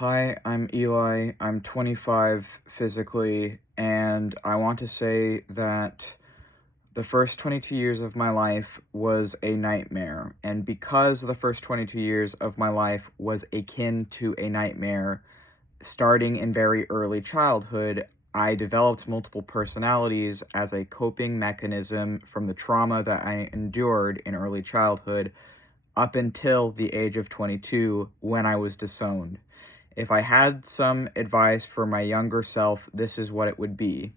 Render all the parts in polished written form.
Hi, I'm Eli. I'm 25 physically, and I want to say that the first 22 years of my life was a nightmare. And because the first 22 years of my life was akin to a nightmare, starting in very early childhood, I developed multiple personalities as a coping mechanism from the trauma that I endured in early childhood up until the age of 22 when I was disowned. If I had some advice for my younger self, this is what it would be.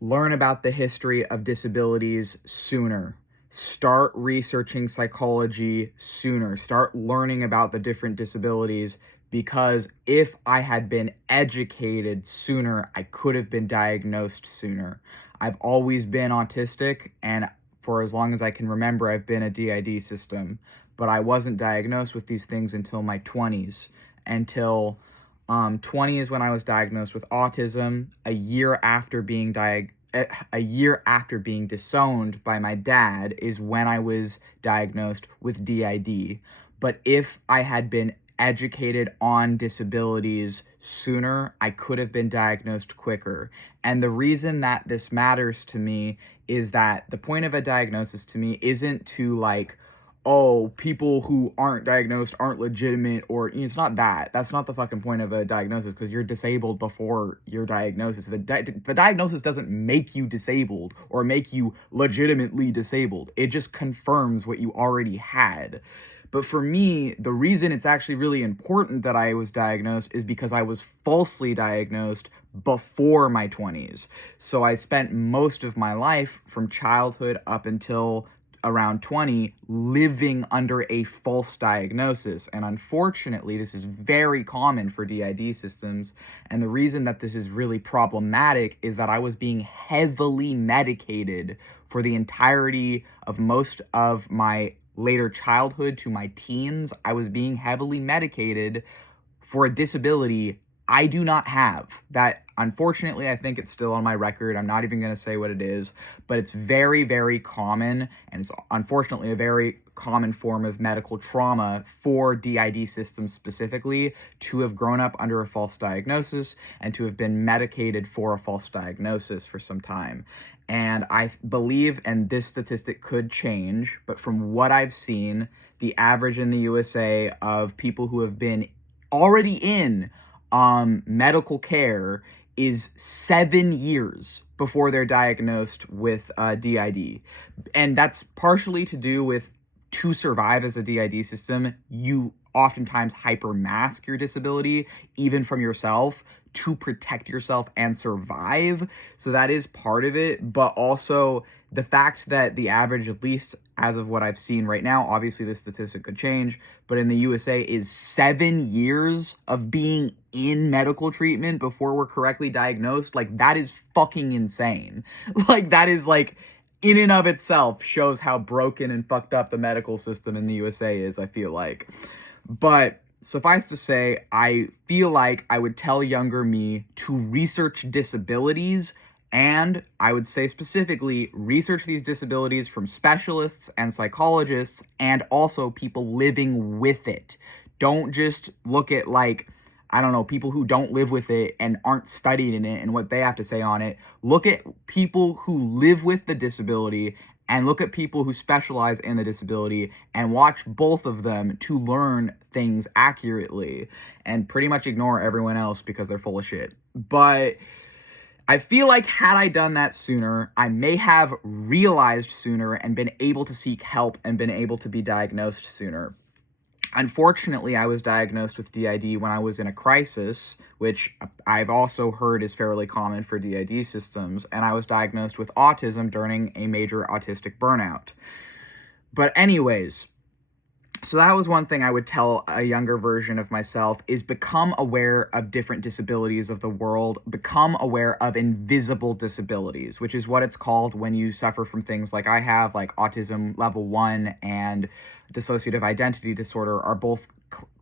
Learn about the history of disabilities sooner. Start researching psychology sooner. Start learning about the different disabilities, because if I had been educated sooner, I could have been diagnosed sooner. I've always been autistic, and for as long as I can remember, I've been a DID system, but I wasn't diagnosed with these things until my 20s. Until 20 is when I was diagnosed with autism. A year after being disowned by my dad is when I was diagnosed with DID. But if I had been educated on disabilities sooner, I could have been diagnosed quicker. And the reason that this matters to me is that the point of a diagnosis to me isn't to like, oh, people who aren't diagnosed aren't legitimate, or it's not that. That's not the fucking point of a diagnosis, because you're disabled before your diagnosis. The diagnosis doesn't make you disabled or make you legitimately disabled. It just confirms what you already had. But for me, the reason it's actually really important that I was diagnosed is because I was falsely diagnosed before my 20s. So I spent most of my life from childhood up until around 20 living under a false diagnosis. And unfortunately, this is very common for DID systems. And the reason that this is really problematic is that I was being heavily medicated for the entirety of most of my later childhood to my teens. I was being heavily medicated for a disability I do not have. That, unfortunately, I think it's still on my record. I'm not even going to say what it is, but it's very, very common, and it's unfortunately a very common form of medical trauma for DID systems specifically, to have grown up under a false diagnosis and to have been medicated for a false diagnosis for some time. And I believe, and this statistic could change, but from what I've seen, the average in the USA of people who have been already in medical care is 7 years before they're diagnosed with DID. And that's partially to do with, to survive as a DID system, you oftentimes hypermask your disability, even from yourself, to protect yourself and survive. So that is part of it. But also the fact that the average, at least as of what I've seen right now, obviously this statistic could change, but in the USA is 7 years of being in medical treatment before we're correctly diagnosed. Like, that is fucking insane. Like, that is like, in and of itself shows how broken and fucked up the medical system in the USA is, I feel like. But suffice to say, I feel like I would tell younger me to research disabilities, and I would say specifically, research these disabilities from specialists and psychologists, and also people living with it. Don't just look at, like, I don't know, people who don't live with it and aren't studied in it and what they have to say on it. Look at people who live with the disability, and look at people who specialize in the disability, and watch both of them to learn things accurately, and pretty much ignore everyone else because they're full of shit. But I feel like had I done that sooner, I may have realized sooner and been able to seek help and been able to be diagnosed sooner. Unfortunately, I was diagnosed with DID when I was in a crisis, which I've also heard is fairly common for DID systems, and I was diagnosed with autism during a major autistic burnout. But anyways, so that was one thing I would tell a younger version of myself, is become aware of different disabilities of the world, become aware of invisible disabilities, which is what it's called when you suffer from things like I have, like autism level 1 and dissociative identity disorder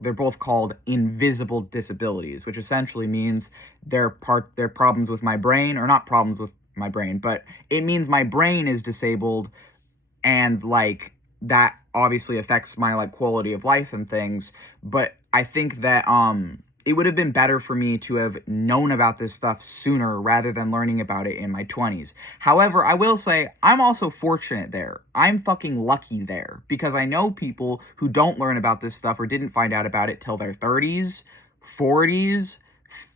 they're both called invisible disabilities, which essentially means they're problems with my brain, or not problems with my brain, but it means my brain is disabled, and like that obviously affects my like quality of life and things, but I think that it would have been better for me to have known about this stuff sooner rather than learning about it in my 20s. However, I will say I'm also fortunate there. I'm fucking lucky there because I know people who don't learn about this stuff or didn't find out about it till their 30s, 40s,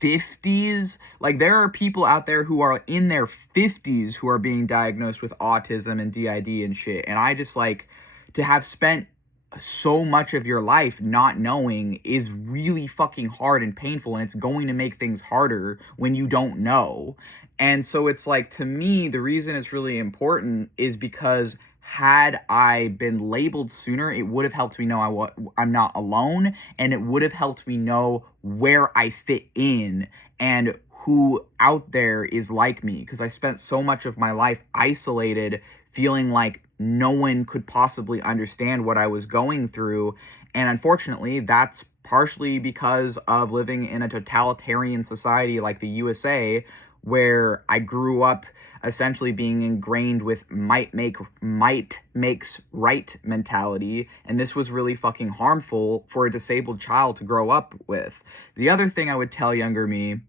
50s. Like, there are people out there who are in their 50s who are being diagnosed with autism and DID and shit. And I just, like, to have spent so much of your life not knowing is really fucking hard and painful, and it's going to make things harder when you don't know. And so it's like, to me, the reason it's really important is because had I been labeled sooner, it would have helped me know I'm not alone, and it would have helped me know where I fit in and who out there is like me, because I spent so much of my life isolated, feeling like no one could possibly understand what I was going through. And unfortunately, that's partially because of living in a totalitarian society like the USA, where I grew up essentially being ingrained with might makes right mentality, and this was really fucking harmful for a disabled child to grow up with. The other thing I would tell younger me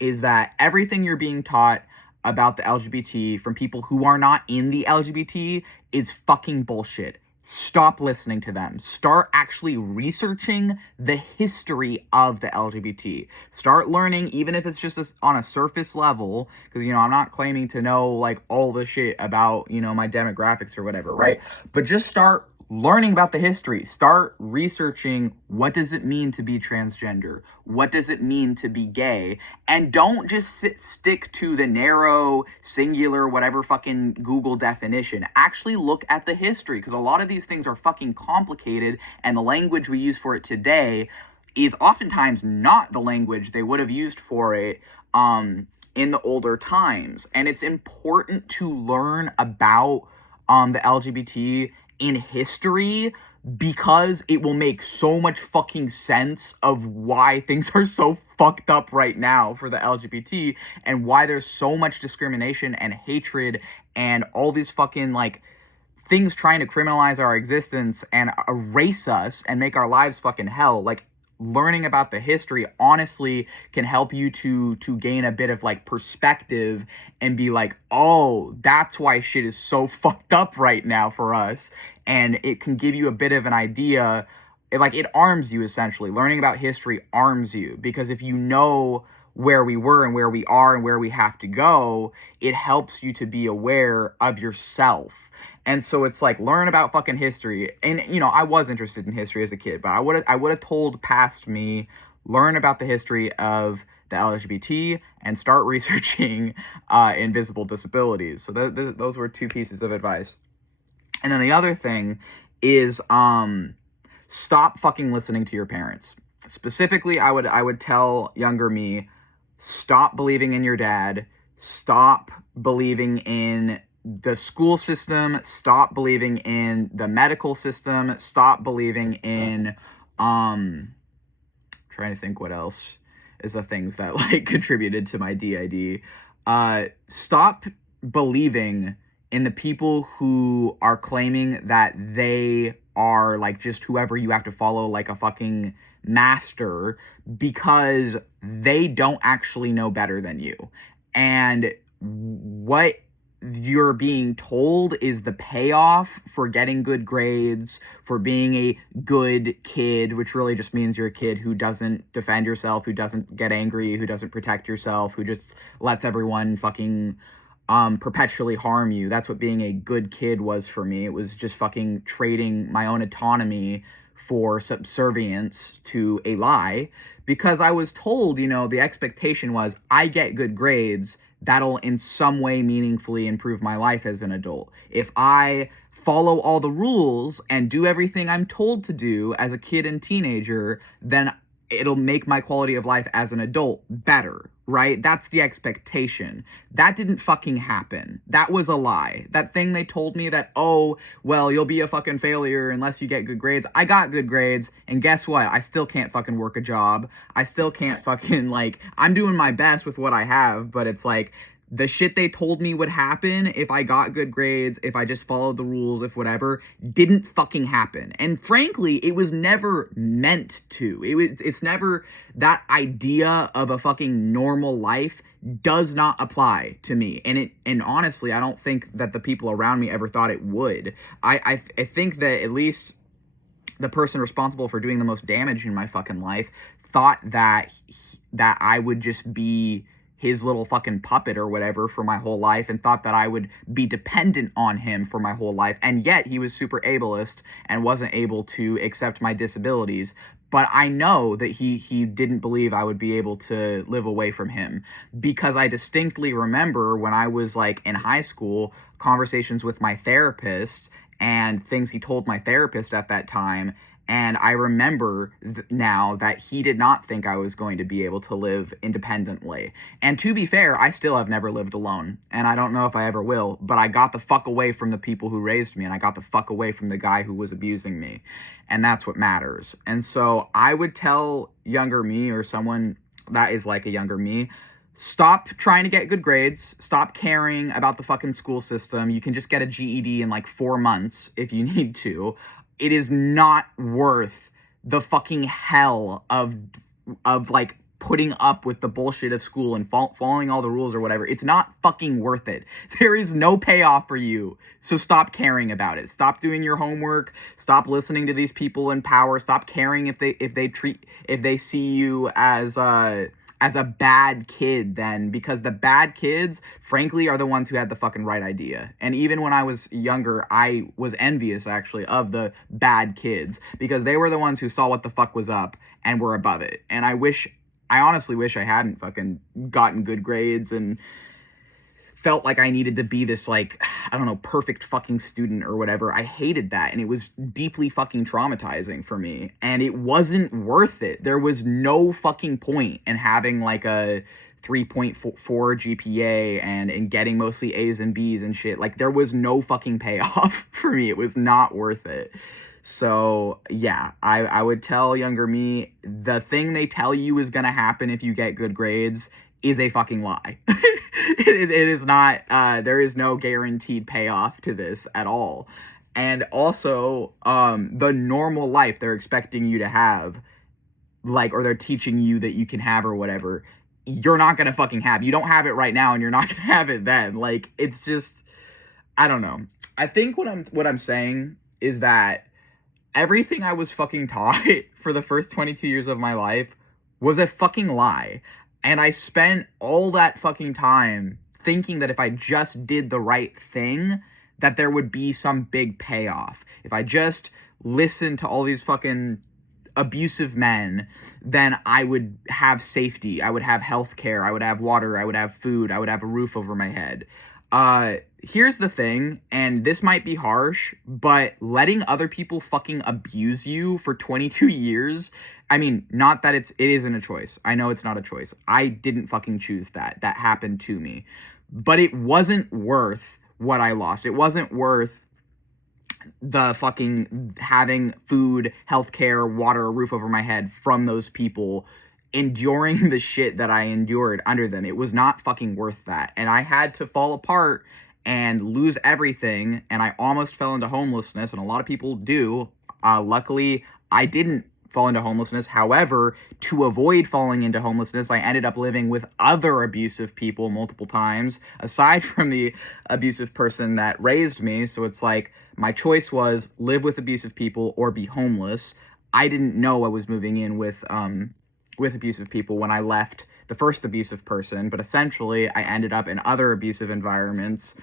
is that everything you're being taught about the LGBT from people who are not in the LGBT is fucking bullshit. Stop listening to them. Start actually researching the history of the LGBT. Start learning, even if it's just on a surface level, because, you know, I'm not claiming to know, like, all the shit about, you know, my demographics or whatever, right? But just start learning about the history. Start researching, what does it mean to be transgender? What does it mean to be gay? And don't just stick to the narrow, singular, whatever fucking Google definition. Actually look at the history, because a lot of these things are fucking complicated, and the language we use for it today is oftentimes not the language they would have used for it in the older times. And it's important to learn about the LGBT in history, because it will make so much fucking sense of why things are so fucked up right now for the LGBT, and why there's so much discrimination and hatred and all these fucking, like, things trying to criminalize our existence and erase us and make our lives fucking hell. Like, learning about the history honestly can help you to gain a bit of, like, perspective and be like, oh, that's why shit is so fucked up right now for us. And it can give you a bit of an idea. It arms you, essentially. Learning about history arms you, because if you know where we were and where we are and where we have to go, it helps you to be aware of yourself. And so it's like, learn about fucking history. And, you know, I was interested in history as a kid, but I would have told past me, learn about the history of the LGBT and start researching invisible disabilities. So those were two pieces of advice. And then the other thing is, stop fucking listening to your parents. Specifically, I would tell younger me, stop believing in your dad. Stop believing in the school system. Stop believing in the medical system. Stop believing in, trying to think what else is the things that, like, contributed to my DID. Stop believing in the people who are claiming that they are, like, just whoever you have to follow, like a fucking master, because they don't actually know better than you. And what you're being told is the payoff for getting good grades, for being a good kid, which really just means you're a kid who doesn't defend yourself, who doesn't get angry, who doesn't protect yourself, who just lets everyone fucking perpetually harm you. That's what being a good kid was for me. It was just fucking trading my own autonomy for subservience to a lie, because I was told, you know, the expectation was, I get good grades, that'll in some way meaningfully improve my life as an adult. If I follow all the rules and do everything I'm told to do as a kid and teenager, then it'll make my quality of life as an adult better, right? That's the expectation. That didn't fucking happen. That was a lie. That thing they told me that, oh, well, you'll be a fucking failure unless you get good grades. I got good grades, and guess what? I still can't fucking work a job. I still can't fucking, like, I'm doing my best with what I have, but it's like, the shit they told me would happen if I got good grades, if I just followed the rules, if whatever, didn't fucking happen. And frankly, it was never meant to. It's never, that idea of a fucking normal life does not apply to me. And honestly, I don't think that the people around me ever thought it would. I think that at least the person responsible for doing the most damage in my fucking life thought that I would just be his little fucking puppet or whatever for my whole life, and thought that I would be dependent on him for my whole life. And yet he was super ableist and wasn't able to accept my disabilities. But I know that he didn't believe I would be able to live away from him, because I distinctly remember when I was like in high school, conversations with my therapist and things he told my therapist at that time. And I remember now that he did not think I was going to be able to live independently. And to be fair, I still have never lived alone. And I don't know if I ever will. But I got the fuck away from the people who raised me. And I got the fuck away from the guy who was abusing me. And that's what matters. And so I would tell younger me, or someone that is like a younger me, stop trying to get good grades. Stop caring about the fucking school system. You can just get a GED in like 4 months if you need to. It is not worth the fucking hell of like putting up with the bullshit of school and following all the rules or whatever. It's not fucking worth it. There is no payoff for you. So stop caring about it. Stop doing your homework. Stop listening to these people in power. Stop caring if they see you as a bad kid then, because the bad kids, frankly, are the ones who had the fucking right idea. And even when I was younger, I was envious, actually, of the bad kids, because they were the ones who saw what the fuck was up and were above it. And I honestly wish I hadn't fucking gotten good grades and felt like I needed to be this, like, I don't know, perfect fucking student or whatever. I hated that, and it was deeply fucking traumatizing for me, and it wasn't worth it. There was no fucking point in having, like, a 3.4 GPA and getting mostly A's and B's and shit. Like, there was no fucking payoff for me. It was not worth it. So, yeah, I would tell younger me, the thing they tell you is gonna happen if you get good grades is a fucking lie. It is not, there is no guaranteed payoff to this at all. And also, the normal life they're expecting you to have, like, or they're teaching you that you can have or whatever, you're not gonna fucking have. You don't have it right now, and you're not gonna have it then. Like, it's just, I don't know. I think what I'm saying is that everything I was fucking taught for the first 22 years of my life was a fucking lie. And I spent all that fucking time thinking that if I just did the right thing, that there would be some big payoff. If I just listened to all these fucking abusive men, then I would have safety. I would have health care. I would have water. I would have food. I would have a roof over my head. Here's the thing, and this might be harsh, but letting other people fucking abuse you for 22 years, I mean, not that it isn't a choice. I know it's not a choice. I didn't fucking choose that. That happened to me. But it wasn't worth what I lost. It wasn't worth the fucking having food, healthcare, water, a roof over my head from those people, enduring the shit that I endured under them. It was not fucking worth that. And I had to fall apart and lose everything, and I almost fell into homelessness, and a lot of people do. Luckily, I didn't fall into homelessness. However, to avoid falling into homelessness, I ended up living with other abusive people multiple times, aside from the abusive person that raised me. So it's like, my choice was live with abusive people or be homeless. I didn't know I was moving in with abusive people when I left the first abusive person, but essentially I ended up in other abusive environments,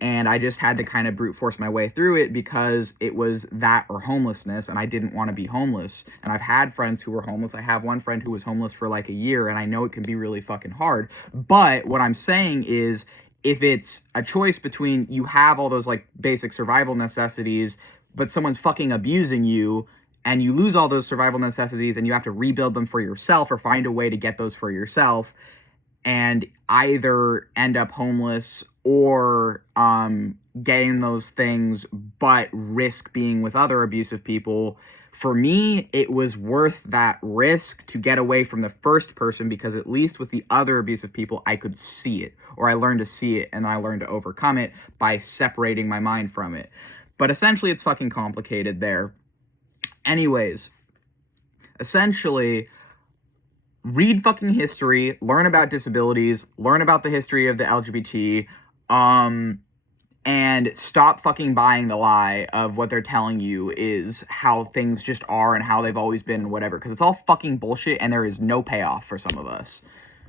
and I just had to kind of brute force my way through it because it was that or homelessness, and I didn't want to be homeless. And I've had friends who were homeless. I have one friend who was homeless for like a year, and I know it can be really fucking hard. But what I'm saying is, if it's a choice between you have all those like basic survival necessities, but someone's fucking abusing you, and you lose all those survival necessities and you have to rebuild them for yourself or find a way to get those for yourself, and either end up homeless or getting those things but risk being with other abusive people For me, it was worth that risk to get away from the first person, because at least with the other abusive people, I could see it, or I learned to see it, and I learned to overcome it by separating my mind from it. But essentially, it's fucking complicated there. Anyways, essentially, read fucking history, learn about disabilities, learn about the history of the LGBT, and stop fucking buying the lie of what they're telling you is how things just are and how they've always been and whatever, because it's all fucking bullshit and there is no payoff for some of us.